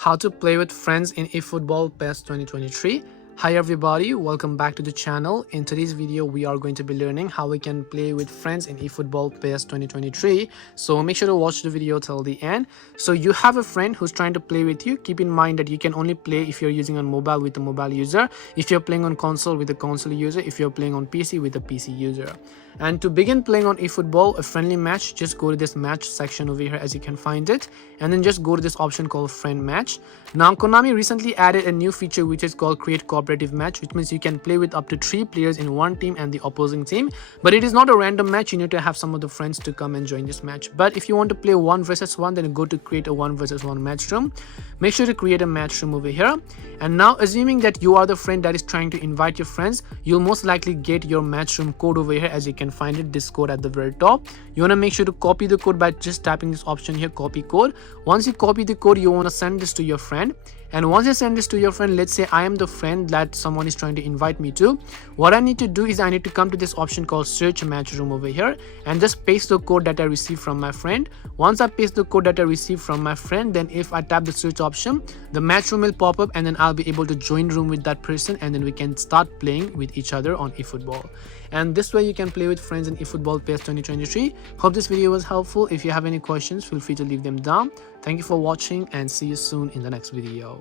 How to play with friends in eFootball PES 2023. Hi everybody, welcome back to the channel. In today's video we are going to be learning how we can play with friends in eFootball PES 2023. So make sure to watch the video till the end. So you have a friend who's trying to play with you. Keep in mind that you can only play if you're using on mobile with a mobile user, if you're playing on console with a console user, if you're playing on PC with a PC user. And to begin playing on eFootball, a friendly match, just go to this match section over here as you can find it, and then just go to this option called friend match. Now Konami recently added a new feature which is called create cooperative match, which means you can play with up to 3 players in one team and the opposing team, but it is not a random match. You need to have some of the friends to come and join this match. But if you want to play 1 versus 1, then go to create a 1 versus 1 match room. Make sure to create a match room over here. And now, assuming that you are the friend that is trying to invite your friends, you'll most likely get your match room code over here. As you can find it, this code at the very top. You want to make sure to copy the code by just tapping this option here, copy code. Once you copy the code, you want to send this to your friend. And once you send this to your friend, let's say I am the friend that someone is trying to invite me to, what I need to do is I need to come to this option called search match room over here and just paste the code that I received from my friend. Once I paste the code that I received from my friend, then if I tap the search option, the match room will pop up and then I'll be able to join room with that person, and then we can start playing with each other on eFootball. And this way you can play with friends in eFootball PES 2023. Hope this video was helpful. If you have any questions, feel free to leave them down. Thank you for watching and see you soon in the next video.